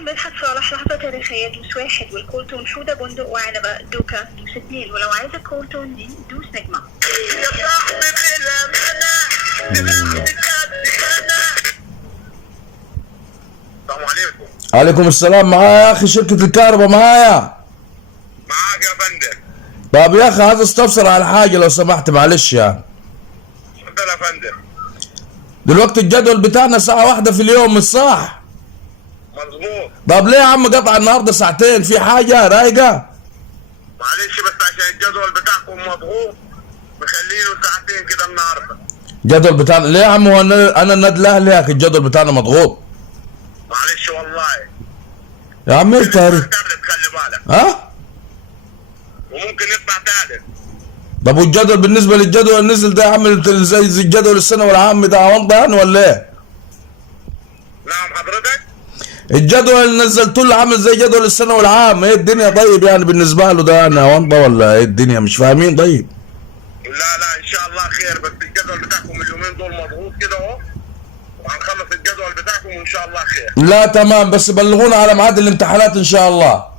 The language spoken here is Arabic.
مدحت صالح لحظة تاريخية دوس 1، والكولتون حودة بندق وعنبة دوكا دوس 2، ولو عايز الكولتون دي دوس نجمة. يا صاحبي بالأمانة السلام عليكم. عليكم السلام. معايا يا اخي شركة الكهرباء معايا. معاك يا فندم. طب يا اخي عايز استفسر على حاجة لو سمحت معلش يعني. اتفضل يا فندم. دلوقتي الجدول بتاعنا ساعة واحدة في اليوم مش صح؟ مظبوط. طب ليه يا عم قطع النهارده ساعتين؟ في حاجة رايقة؟ معلش بس عشان الجدول بتاعكم مضغوط مخلينه ساعتين كده النهارده. الجدول بتاعنا ليه يا عم؟ هو انا النادي الاهلي يا اخي الجدول بتاعنا مضغوط. معلش والله. يا عم ايش تاريخ؟ خلي بالك. ها؟ وممكن يطلع ثالث. طب والجدول بالنسبة للجدول اللي نزل ده يا عم زي الجدول الثانوي العام ده وضع يعني ولا ايه؟ نعم حضرتك؟ الجدول اللي نزلته له عامل زي جدول الثانوي العام، ايه الدنيا طيب يعني بالنسبة له ده يعني وضع ولا ايه الدنيا مش فاهمين طيب؟ لا ان شاء الله خير، بس الجدول بتاعكم اليومين دول مضغوط كده اهو، وهنخلص الجدول بتاعكم وان شاء الله خير. لا تمام، بس بلغونا على ميعاد الامتحانات ان شاء الله.